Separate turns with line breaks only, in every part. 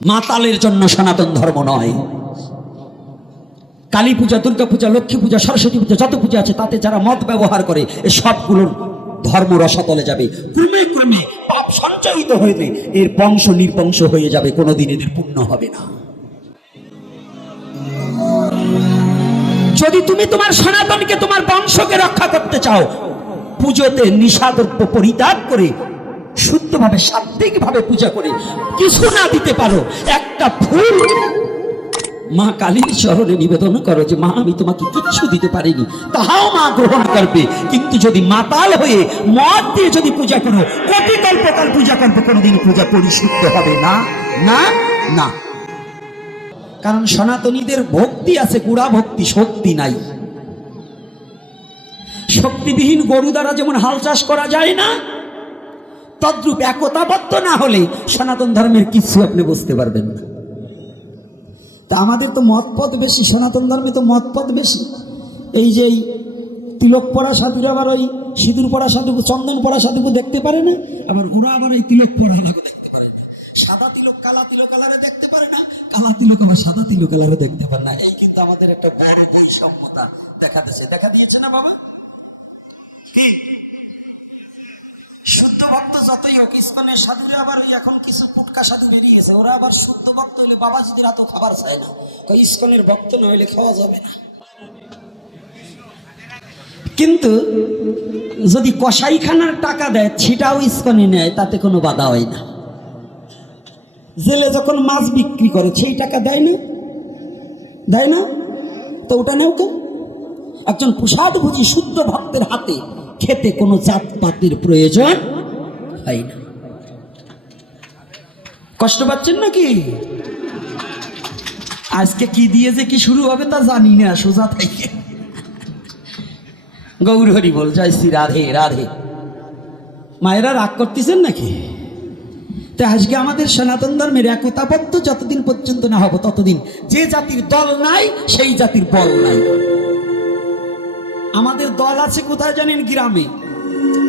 মাতালের জন্য সনাতন ধর্ম নয়। কালী পূজা, দুর্গা পূজা, লক্ষ্মী পূজা, সরস্বতী পূজা, যত পূজা আছে, তাতে যারা মদ ব্যবহার করে, এ সবগুলোর ধর্ম রসাতলে যাবে। ক্রমে ক্রমে পাপ সঞ্চয়িত হয়ে এর বংশ নির্বংশ হয়ে যাবে, কোনোদিন এদের পূর্ণ হবে না। যদি তুমি তোমার সনাতনকে, তোমার বংশকে রক্ষা করতে চাও, পুজোতে নিষাদ্রব্য পরিত্যাগ করে শুদ্ধভাবে সাত্বিকভাবে পূজা করে। কিছু না দিতে পারো, একটা ফুল। মা কালীর চরণে নিবেদন করো যে, মা, আমি তোমাকে কিচ্ছু দিতে পারিনি। তাহাও মা গ্রহণ করবে। কিন্তু যদি মাতাল হয়ে মদ দিয়ে যদি পূজা করো, কোটি কল্পকাল পূজা করবে কোনোদিন পূজা পরিশুদ্ধ হবে না। না? না। কারণ সনাতনীদের ভক্তি আছে গুড়া ভক্তি, শক্তি নাই। শক্তিবিহীন গরু দ্বারা যেমন হাল চাষ করা যায় না তদ্রূপ একতাবদ্ধ না হলে সনাতন ধর্মের কিছু আপনি বুঝতে পারবেন না। তা আমাদের তো মতপথ বেশি, সনাতন ধর্মে তো মতপথ বেশি। এই যে তিলক পরা সাধুরা আবার ওই সিঁদুর পরা সাধুকে, চন্দন পরা সাধুকে দেখতে পারে না? আবার ওরা আবার এই তিলক এলাকে দেখতে পারে না। সাদা তিলক, কালা তিলক কালারে দেখতে পারে না? কালা তিলক আবার সাদা তিলক কালারে দেখতে পারে না। এই কিন্তু আমাদের একটা বড় বৈষম্যতা দেখাতেছে। দেখা দিয়েছে না বাবা? শুদ্ধ ভক্ত যতই হোক, ইস্কনের সাধুরা আবার ওই এখন কিছু পুটকা সাধু বেরিয়েছে ওরা আবার শুদ্ধ ভক্ত হলে বাবাজিদের এত খাবার চায় না, কই ইস্কনের ভক্ত না হলে খাওয়া যাবে না? কিন্তু যদি কসাইখানার টাকা দেয়, সেটাও ইস্কনে নেয়, তাতে কোনো বাধা হয় না। জেলে যখন মাছ বিক্রি করে, সেই টাকা দেয় না? দেয় না? তো ওটা নেও কেন একজন প্রসাদ ভুজি শুদ্ধ ভক্তের হাতে খেতে কোনো জাতপাতের প্রয়োজন হয় না। কষ্ট পাচ্ছেন নাকি? আজকে কি দিয়ে যে কি শুরু হবে তা জানি না, সোজা থেকে গৌর হরি বল, জয় শ্রী রাধে রাধে। মায়েরা রাগ করতেছেন নাকি? তা আজকে আমাদের সনাতন ধর্মের একতাবদ্ধ যতদিন পর্যন্ত না হব ততদিন যে জাতির দল নাই, সেই জাতির বল নাই। আমাদের দল আছে কোথায় জানেন গ্রামে?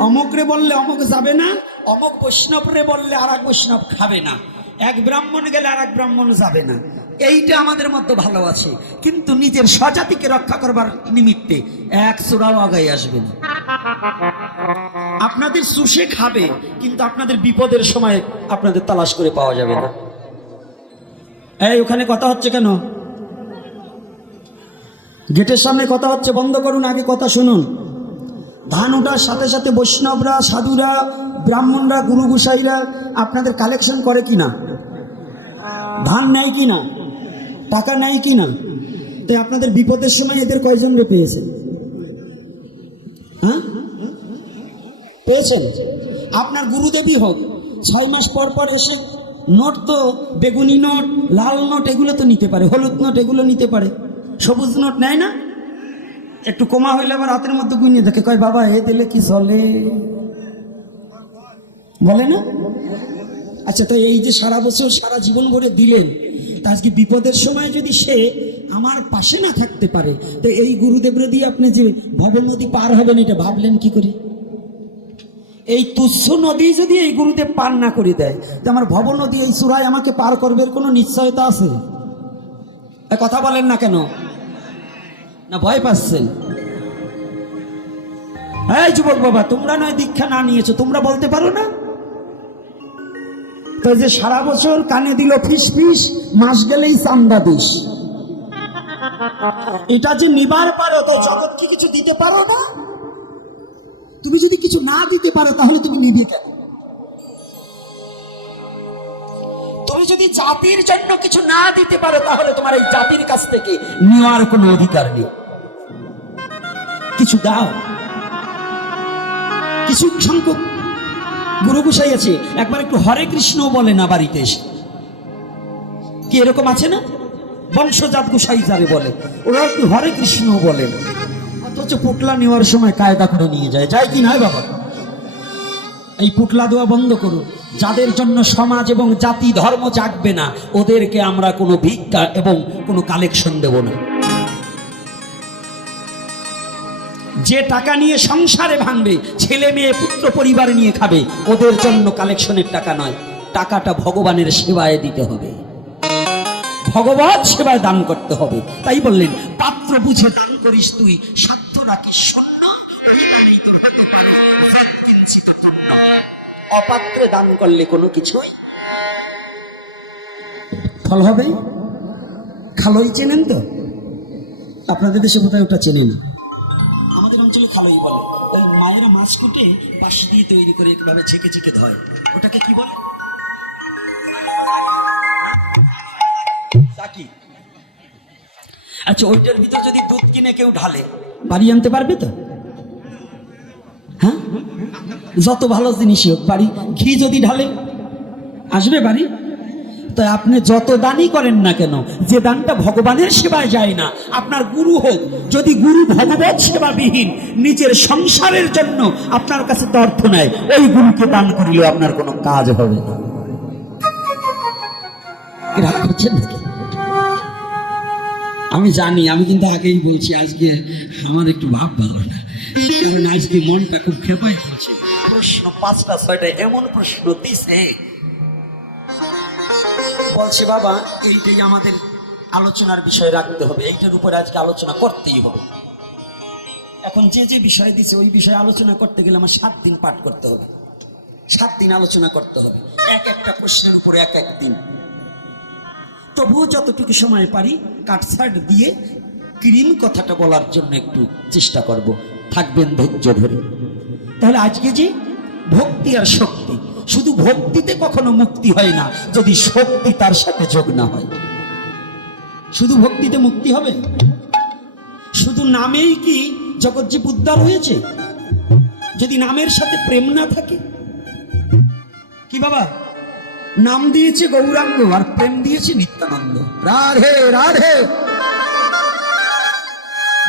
অমকরে বললে অমক যাবে না, অমক বৈষ্ণবরে বললে আর এক বৈষ্ণব খাবে না। এক ব্রাহ্মণ গেলে আর এক ব্রাহ্মণ যাবে না। এইটা আমাদের মধ্যে ভালো আছে। কিন্তু নিজের স্বজাতিকে রক্ষা করবার নিমিত্তে এক চূড়াও আগাই আসবে না। আপনাদের সুষে খাবে, কিন্তু আপনাদের বিপদের সময় আপনাদের তালাশ করে পাওয়া যাবে না। এই, ওখানে কথা হচ্ছে কেন? গেটের সামনে কথা হচ্ছে, বন্ধ করুন, আগে কথা শুনুন। ধান ওঠার সাথে সাথে বৈষ্ণবরা, সাধুরা, ব্রাহ্মণরা গুরু গুসাইরা আপনাদের কালেকশন করে কি না ধান নেয় কি না টাকা নেয় কি না তাই আপনাদের বিপদের সময় এদের কয়জন রে পেয়েছেন? হ্যাঁ? পেয়েছেন? আপনার গুরুদেবী হোক, ছয় মাস পর পর এসে নোট তো, বেগুনি নোট, লাল নোট, এগুলো তো নিতে পারে, হলুদ নোট, এগুলো নিতে পারে। সবুজ নোট নেয় না? একটু কমা হইলে আবার হাতের মধ্যে গুনিয়ে দেখে, কয়, বাবা, এ দিলে কি চলে? বলে না? আচ্ছা তো এই যে সারা বছর সারা জীবন ভরে দিলেন, তা আজকে বিপদের সময় যদি সে আমার পাশে না থাকতে পারে, তো এই গুরুদেবরে দিয়ে আপনি যে ভব নদী পার হবেন, এটা ভাবলেন কি করে? এই তুচ্ছ নদী যদি এই গুরুদেব পার না করে দেয়, তো আমার ভব নদী এই চূড়ায় আমাকে পার করবে কোনো নিশ্চয়তা আছে? কথা বলেন না কেন? না ভয় পাচ্ছেন? এই যুবক বাবা, তোমরা নয় দীক্ষা না নিয়েছো, তোমরা বলতে পারো না? তো যে সারা বছর কানে দিল ফিস ফিস, মাস গেলেই চান্দা দিস এটা যে নিবার পারো, তো জগৎ কি কিছু দিতে পারো না? তুমি যদি কিছু না দিতে পারো, তাহলে তুমি নিবে কেন? তুমি যদি জাতির জন্য কিছু না দিতে পারো, তাহলে তোমার এই জাতির কাছ থেকে নেওয়ার কোনো অধিকার নেই। কিছু দাও। কিছু সংখ্যক গুরু গোসাই আছে। একবার একটু হরে কৃষ্ণ বলে না বাড়িতে এসে। কি এরকম আছে না? বংশজাত গোসাই যাবে বলে। ওরা একটু হরে কৃষ্ণ বলেন অথচ পুটলা নেওয়ার সময় কায়দা করে নিয়ে যায়। যায় কি নয় বাবা? এই পুটলা দেওয়া বন্ধ করুন। যাদের জন্য সমাজ এবং জাতি ধর্ম জাগবে না, ওদেরকে আমরা কোনো ভিক্ষা এবং কোনো কালেকশন দেব না। যে টাকা নিয়ে সংসারে ভাঙবে, ছেলে মেয়ে, পুত্র পরিবার নিয়ে খাবে, ওদের জন্য কালেকশনের টাকা নয়, টাকাটা ভগবানের সেবায় দিতে হবে। ভগবত সেবায় দান করতে হবে। তাই বললেন, পাত্র বুঝে দান করিস তুই, সাধ্য রাখিস শূন্য। অপাত্রে দান করলে কোনো কিছুই? ফল হবে খালই চেনেন তো? আপনাদের দেশে বোধহয় ওটা চেনে না। আমাদের অঞ্চলে খালই বলে ওই মায়েরা মাছ কুটে পাশ দিয়ে তৈরি করে একভাবে ছেঁকে ছেকে ধয়। ওটাকে কি বলে? চাকি। আচ্ছা ওইটার ভিতর যদি দুধ কিনে কেউ ঢালে বাড়ি আনতে পারবে তো? হ্যাঁ? যত ভালো জিনিসই হোক, বাড়ি ঘি যদি ঢালে, আসবে বাড়ি? তো আপনি যত দানই করেন না কেন, যে দানটা ভগবানের সেবায় যায় না, আপনার গুরু হোক, যদি গুরু ভগবত সেবাবিহীন, নিজের সংসারের জন্য আপনার কাছে তো অর্থ নেয় ওই গুরুকে দান করিলেও আপনার কোনো কাজ হবে না। রাগ নাকি? আমি জানি, আমি কিন্তু আগেই বলছি, আজকে আমার একটু ভাব ভালো না। কারণ আজকে মনটা খুব খেপাই করছে। প্রশ্ন পাঁচটা, ছয়টা, এমন প্রশ্ন দিছে। বলছে, বাবা, এইটাই আমাদের আলোচনার বিষয় রাখতে হবে। এইটার উপরে আজকে আলোচনা করতেই হবে। এখন যে যে বিষয় দিছে, ওই বিষয়ে আলোচনা করতে গেলে আমার সাত দিন পাঠ করতে হবে। সাত দিন আলোচনা করতে হবে। এক একটা প্রশ্নের উপরে এক এক দিন। তবুও যতটুকু সময় পারি কাটছাট দিয়ে ক্রিম কথাটা বলার জন্য একটু চেষ্টা করব। থাকবেন ধৈর্য ধরে। তাহলে আজকে যে ভক্তি আর শক্তি, শুধু ভক্তিতে কখনো মুক্তি হয় না, যদি শক্তি তার সাথে যোগ না হয়। শুধু ভক্তিতে মুক্তি হবে? শুধু নামেই কি জগৎজীব উদ্ধার হয়েছে? যদি নামের সাথে প্রেম না থাকে? কি বাবা? নাম দিয়েছে গৌরাঙ্গ আর প্রেম দিয়েছে নিত্যানন্দ। রাধে রাধে।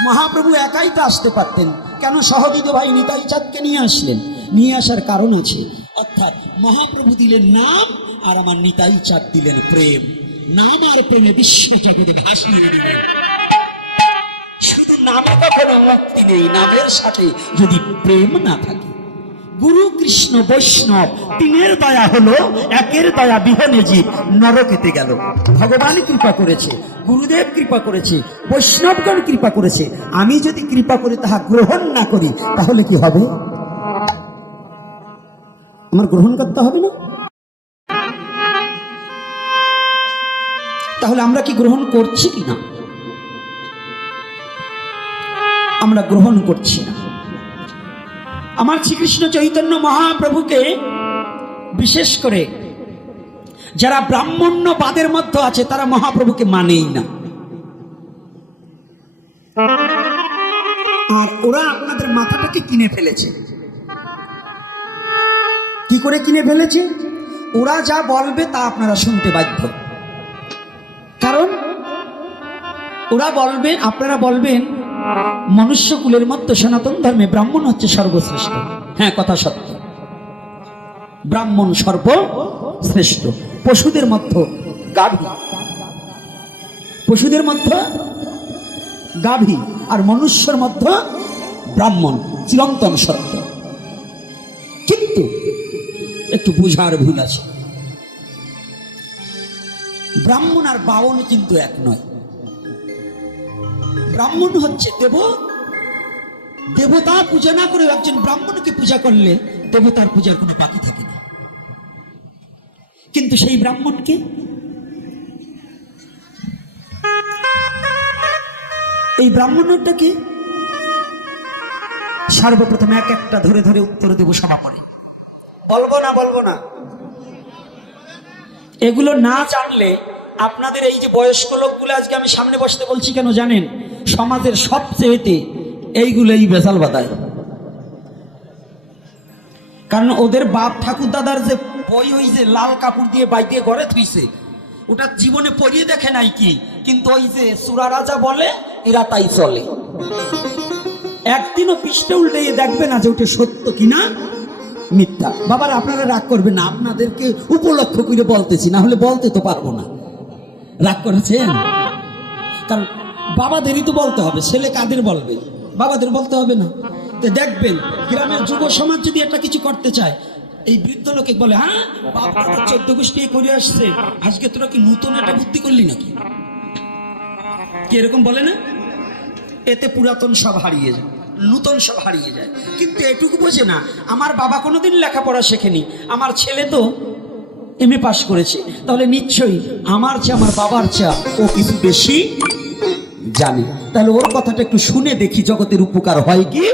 মহাপ্রভু একাই তো আসতে পারতেন। কেন সহদিত ভাই নিতাই চাঁদকে নিয়ে আসলেন? নিয়ে আসার কারণ আছে। অর্থাৎ মহাপ্রভু দিলেন নাম আর আমার নিতাই চাঁদ দিলেন প্রেম। নাম আর প্রেমে বিশ্ব জগতে ভাসিয়ে দিলেন। শুধু নামে কখনো মুক্তি নেই, নামের সাথে যদি প্রেম না থাকে। গুরু কৃষ্ণ বৈষ্ণব, তিনের দয়া হলো, একের দয়া বিহনে জীব নরকেতে গেল। ভগবান কৃপা করেছে, গুরুদেব কৃপা করেছে, বৈষ্ণবগণ কৃপা করেছে। আমি যদি কৃপা করে তাহা গ্রহণ না করি, তাহলে কি হবে? আমার গ্রহণ করতে হবে না? তাহলে আমরা কি গ্রহণ করছি কি না? আমরা গ্রহণ করছি না। আমার শ্রীকৃষ্ণ চৈতন্য মহাপ্রভুকে বিশেষ করে যারা ব্রাহ্মণ্যবাদের মধ্যে আছে, তারা মহাপ্রভুকে মানেই না। আর ওরা আপনাদের মাথাটাকে কিনে ফেলেছে। কি করে কিনে ফেলেছে? ওরা যা বলবে তা আপনারা শুনতে বাধ্য। কারণ ওরা বলবেন, আপনারা বলবেন মনুষ্যকুলের মধ্যে সনাতন ধর্মে ব্রাহ্মণ হচ্ছে সর্বশ্রেষ্ঠ। হ্যাঁ কথা সত্য। ব্রাহ্মণ সর্বশ্রেষ্ঠ। পশুদের মধ্যে গাভী। পশুদের মধ্যে গাভী আর মনুষ্যর মধ্যে ব্রাহ্মণ। চিরন্তন সত্য। কিন্তু একটু বুঝার ভুল আছে। ব্রাহ্মণ আর বাউন কিন্তু এক নয়। ব্রাহ্মণ হচ্ছে দেব। দেবতা পূজা না করে একজন ব্রাহ্মণকে পূজা করলে দেবতার পূজার কোনো বাকি থাকে না। কিন্তু সেই ব্রাহ্মণকে এই ব্রাহ্মণটাকে সর্বপ্রথম এক একটা ধরে ধরে উত্তর দেব সমাপনে বলব না বলব না। এগুলো না জানলে আপনাদের এই যে বয়স্ক লোকগুলো আজকে আমি সামনে বসতে বলছি কেন জানেন? সমাজের সবচেয়েতে এইগুলোই বেজাল বাদায় কারণ ওদের বাপ ঠাকুর দাদার যে বই ওই যে লাল কাপড় দিয়ে বাই দিয়ে ঘরে থুইছে, ওটা জীবনে পড়িয়ে দেখে নাই কি? কিন্তু ওই যে সুরা রাজা বলে, এরা তাই চলে। একদিনও পৃষ্ঠে উল্টে দেখবে না যে ওটা সত্য কিনা মিথ্যা। বাবার, আপনারা রাগ করবেন না, আপনাদেরকে উপলক্ষ করে বলতেছি, না হলে বলতে তো পারব না। রাগ করেছেন? কারণ বাবাদেরই তো বলতে হবে, ছেলে কাদের বলবে? বাবাদের বলতে হবে না। তো দেখবেন, গ্রামের যুব সমাজ যদি একটা কিছু করতে চায়, এই বৃদ্ধ লোকে বলে হ্যাঁ বাবা চোদ্দ গোষ্ঠী করে আসছে, আজকে তোরা কি নতুন একটা বুদ্ধি করলি নাকি? কি এরকম বলে না? এতে পুরাতন সব হারিয়ে যায়, নূতন সব হারিয়ে যায়। কিন্তু এটুকু বোঝে না, আমার বাবা কোনোদিন লেখাপড়া শেখেনি, আমার ছেলে তো এম এ পাশ করেছে। তাহলে নিশ্চয়ই আমার চেয়ে, আমার বাবার চেয়ে ও কিছু বেশি জানে। তাহলে ওর কথাটা একটু শুনে দেখি জগতের উপকার হয় কি?